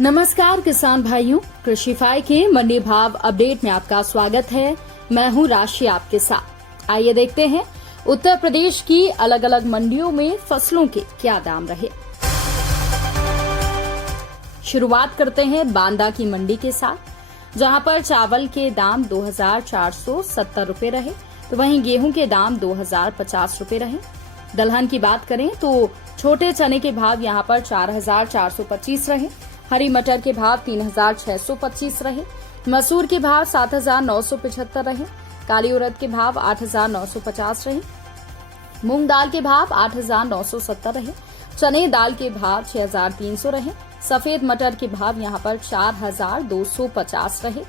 नमस्कार किसान भाइयों, कृषिफाई के मंडी भाव अपडेट में आपका स्वागत है। मैं हूं राशि आपके साथ। आइए देखते हैं उत्तर प्रदेश की अलग अलग मंडियों में फसलों के क्या दाम रहे। शुरुआत करते हैं बांदा की मंडी के साथ, जहां पर चावल के दाम 2470 रुपए रहे, तो वहीं गेहूं के दाम 2050 रुपए रहे। दलहन की बात करें तो छोटे चने के भाव यहां पर 4425 रहे, हरी मटर के भाव 3625 रहे, मसूर के भाव 7975 रहे, काली उड़द के भाव 8950 रहे, मूंग दाल के भाव 8970 रहे, चने दाल के भाव 6300 रहे, सफेद मटर के भाव यहां पर 4250 रहे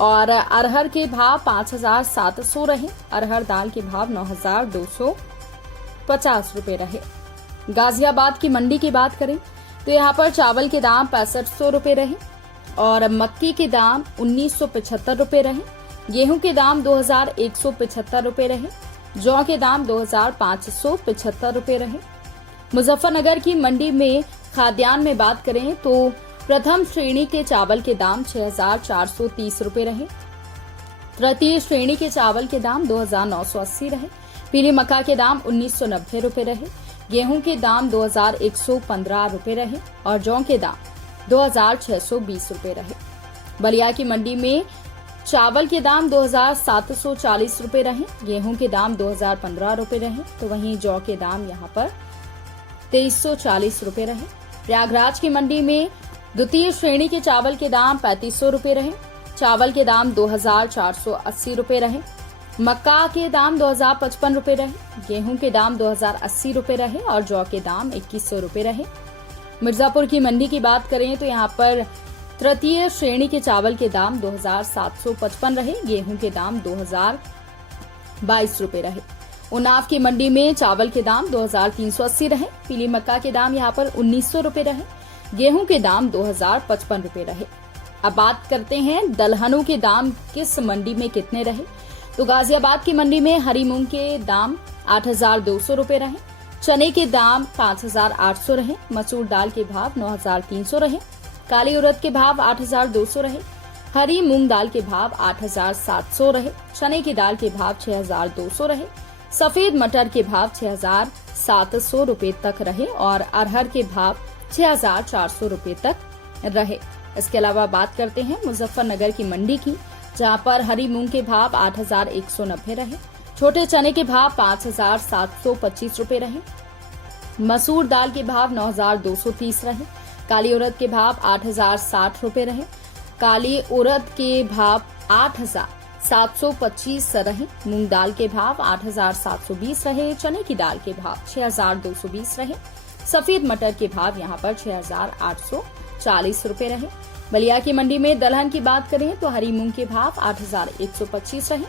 और अरहर के भाव 5700 रहे। अरहर दाल के भाव 9250 रुपए रहे। गाजियाबाद की मंडी की बात करें तो यहाँ पर चावल के दाम 6500 रुपए रहे और मक्की के दाम 1975 रुपए रहे, गेहूं के दाम 2175 रुपए रहे, जौ के दाम 2575 रुपए रहे। मुजफ्फरनगर की मंडी में खाद्यान्न में बात करें तो प्रथम श्रेणी के चावल के दाम 6430 रुपए रहे, तृतीय श्रेणी के चावल के दाम 2980 रहे, पीली मक्का के दाम 1990 रुपए रहे, गेहूं के दाम 2115 रुपए रहे और जौ के दाम 2620 रुपए रहे। बलिया की मंडी में चावल के दाम 2740 रुपए रहे, गेहूं के दाम 2015 रुपए रहे, तो वहीं जौ के दाम यहां पर 2340 रुपए रहे। प्रयागराज की मंडी में द्वितीय श्रेणी के चावल के दाम 3500 रुपए रहे, चावल के दाम 2480 रुपए रहे, मक्का के दाम 2055 रुपए रहे, गेहूं के दाम 2080 रुपए रहे और जौ के दाम 2100 रुपए रहे। मिर्जापुर की मंडी की बात करें तो यहाँ पर तृतीय श्रेणी के चावल के दाम 2755 रहे, गेहूं के दाम 2022 रुपए रहे। उन्नाव की मंडी में चावल के दाम 2380 रहे, पीली मक्का के दाम यहाँ पर 1900 रुपए रहे, गेहूं के दाम 2055 रुपए रहे। अब बात करते हैं दलहनों के दाम किस मंडी में कितने रहे। तो गाजियाबाद की मंडी में हरी मूंग के दाम 8200 रुपए रहे, चने के दाम 5800 रहे, मसूर दाल के भाव 9300 रहे, काली उड़द के भाव 8200 रहे, हरी मूंग दाल के भाव 8700 रहे, चने की दाल के भाव 6200 रहे, सफेद मटर के भाव 6700 रुपए तक रहे और अरहर के भाव 6400 रुपए तक रहे। इसके अलावा बात करते हैं मुजफ्फरनगर की मंडी की, जहां पर हरी मूंग के भाव 8190 रहे, छोटे चने के भाव 5725 रुपए रहे, मसूर दाल के भाव 9230 रहे, काली उड़द के भाव 8060 रुपए रहे, काली उड़द के भाव 8725 रहे, मूंग दाल के भाव 8720 रहे, चने की दाल के भाव 6220 रहे, सफेद मटर के भाव यहां पर 6840 रुपए रहे। बलिया की मंडी में दलहन की बात करें तो हरी मूंग के भाव 8125 रहे,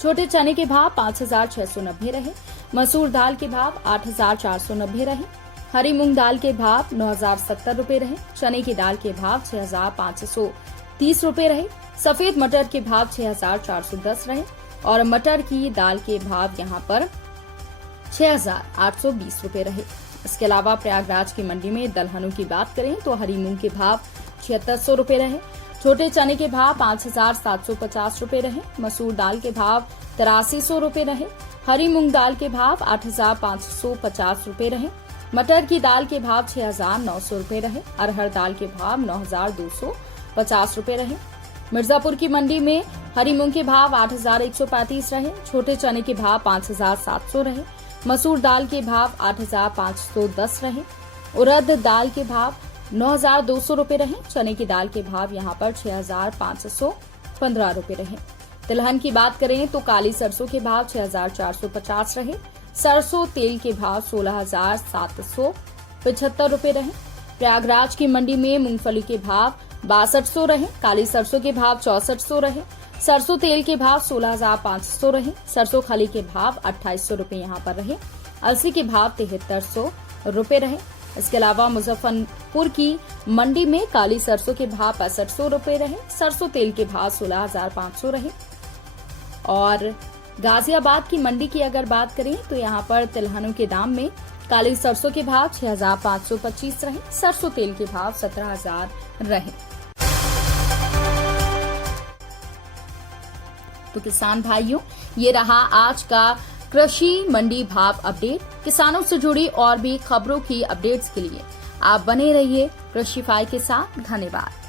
छोटे चने के भाव 5690 रहे, मसूर दाल के भाव 8490 रहे, हरी मूंग दाल के भाव 9070 रुपए रहे, चने की दाल के भाव 6530 रुपए रहे, सफेद मटर के भाव 6410 रहे और मटर की दाल के भाव यहां पर 6820 रुपए रहे। इसके अलावा प्रयागराज की मंडी में दलहनों की बात करें तो हरी मूंग के भाव 7600 रुपए रहे, छोटे चने के भाव 5750 रुपए रहे, मसूर दाल के भाव 8300 रुपए रहे, हरी मूंग दाल के भाव 8550 रुपए रहे, मटर की दाल के भाव 6900 रुपए रहे, अरहर दाल के भाव 9250 रुपए रहे। मिर्जापुर की मंडी में हरी मूंग के भाव 8135 रहे, छोटे चने के भाव 5700 रहे, मसूर दाल के भाव 8510 रहे, उड़द दाल के भाव 9200 रुपए रहे, चने की दाल के भाव यहां पर 6515 रुपए रहे। तिलहन की बात करें तो काली सरसों के भाव 6450 रहे, सरसों तेल के भाव 16775 रुपए रहे। प्रयागराज की मंडी में मूंगफली के भाव 6200 रहे, काली सरसों के भाव 6400 रहे, सरसों तेल के भाव 16500 रहे, सरसों खली के भाव 2800 रुपए यहाँ पर रहे, अलसी के भाव 7300 रुपए रहे। इसके अलावा मुजफ्फरपुर की मंडी में काली सरसों के भाव 6500 रुपए रहे, सरसों तेल के भाव 16500 रहे। और गाजियाबाद की मंडी की अगर बात करें तो यहाँ पर तिलहनों के दाम में काली सरसों के भाव 6,525 रहे। सरसों तेल के भाव 17,000 रहे। तो किसान भाइयों, ये रहा आज का कृषि मंडी भाव अपडेट। किसानों से जुड़ी और भी खबरों की अपडेट्स के लिए आप बने रहिए कृषिफाई के साथ। धन्यवाद।